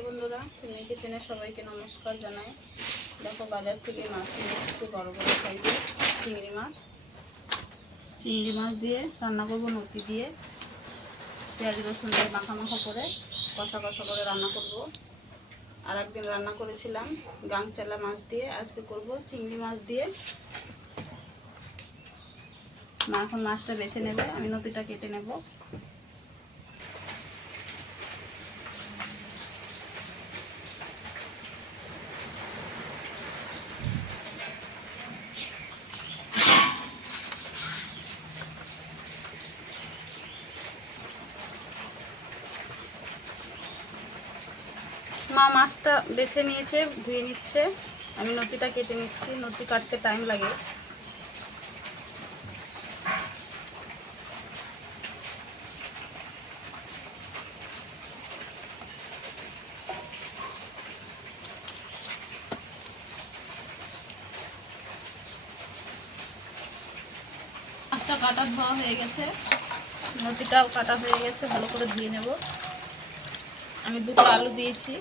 Hello বন্ধুরা, সিনি কিচেনে সবাইকে নমস্কার জানাই। দেখো বাজার থেকে মাছ নিয়ে এসেছি, বড় বড় সাইজের চিংড়ি মাছ দিয়ে রান্না করবো। নতি দিয়ে পেঁয়াজ রসুন দিয়ে মাখা করে কষা করে রান্না করব। আর একদিন রান্না করেছিলাম গাংচালা মাছ দিয়ে, আজকে করব চিংড়ি মাছ দিয়ে। মা এখন মাছটা বেছে নেবে, আমি নতিটা কেটে নেব। মা মাছটা বেছে নিয়েছে, ধুয়ে নিচ্ছে, আমি নতিটা কেটে নিচ্ছি। নতি কাটতে টাইম লাগে। মাছটা কাটা ধোয়া হয়ে গেছে, নতিটাও কাটা হয়ে গেছে, ভালো করে ধুয়ে নেব। আমি দুটো আলু দিয়েছি।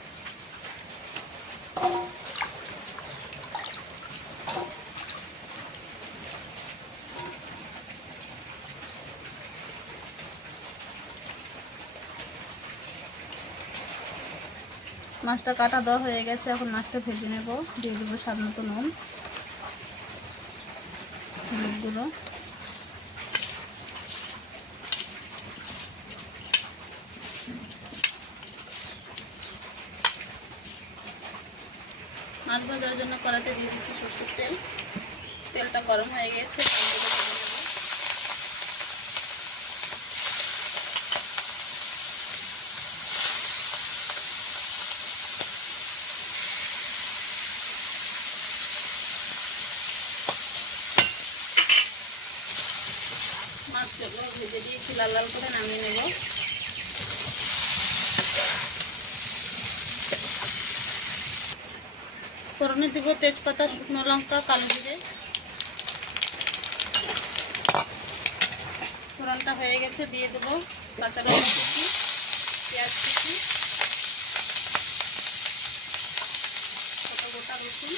মাছটা কাটা দেওয়া হয়ে গেছে, এখন মাছটা ভেজে নেব। দিয়ে দেবো স্বাদ মতো নুন, হলুদ গুঁড়ো, মাছ ভাজার জন্য কড়াতে দিয়ে দিচ্ছি সরষের তেল। তেলটা গরম হয়ে গেছে, মাছগুলো ভেজে দিয়েছি, লাল লাল করে নামিয়ে নেব। ফোড়নে দিব তেজপাতা, শুকনো লঙ্কা, কালো জিরে। ফোড়নটা হয়ে গেছে, দিয়ে দেবো কাঁচা লঙ্কা কুচি, পেঁয়াজ কুচি, গোটা রসুন,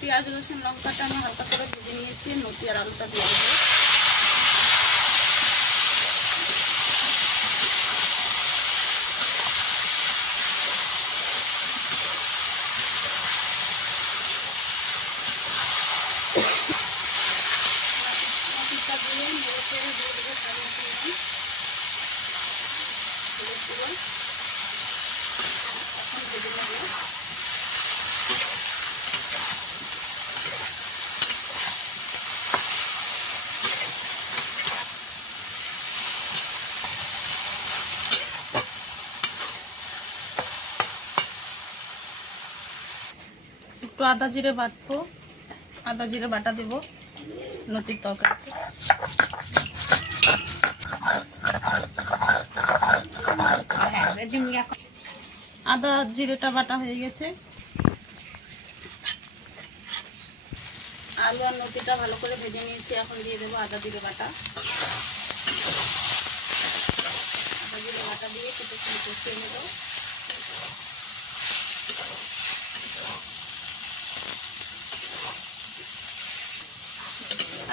পেঁয়াজ রসুন লঙ্কাটা আমি হালকা করে ভেজে নিয়েছি। নতি আর আলুটা দিয়ে দেবো। নতিটা দিয়ে নেড়ে চেড়ে দিয়ে দেবো স্বাদ মতো নুন, হলুদ গুঁড়ো। এখন ভেজে নেব। একটু আদা জিরে বাটবো, আদা জিরে বাটা দেব নতির তরকারিতে। আদা জিরেটা বাটা হয়ে গেছে। আলু আর নতিটা ভালো করে ভেজে নিয়েছি, এখন দিয়ে দেবো আদা জিরে বাটা। আদা জিরে বাটা দিয়ে কিছুক্ষণ কষিয়ে নেব।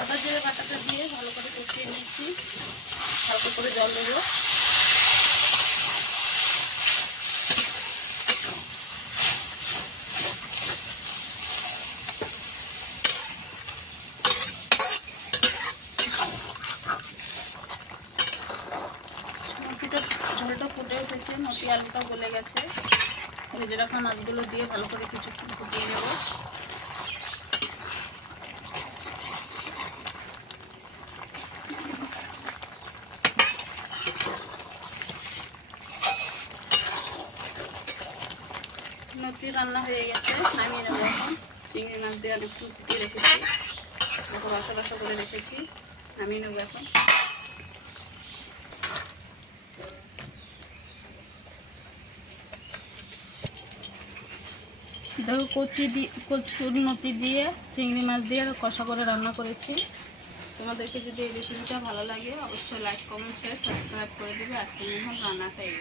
আদা জিরে বাটাটা দিয়ে ভালো করে কষিয়ে নিয়েছি, হালকা করে জল দেবো। নতিটা ঝোলটা ফুটে উঠেছে, নতি আলুটা গলে গেছে। ভেজে রাখা মাছগুলো দিয়ে ভালো করে কিছুক্ষণ ফুটিয়ে নেব। নতি রান্না হয়ে গেছে, নামিয়ে নেবো এখন। চিংড়ি মাছ দিয়ে আলু একটু ফুটিয়ে রেখেছি, দেখো রসা করে রেখেছি, নামিয়ে নেবো এখন। দেখো কচুরলতি দিয়ে চিংড়ি মাছ দিয়ে কষা করে রান্না করেছি। তোমাদেরকে যদি এই রেসিপিটা ভালো লাগে অবশ্যই লাইক কমেন্ট শেয়ার সাবস্ক্রাইব করে দেবে। আজকে মনে হয় রান্নাটা এই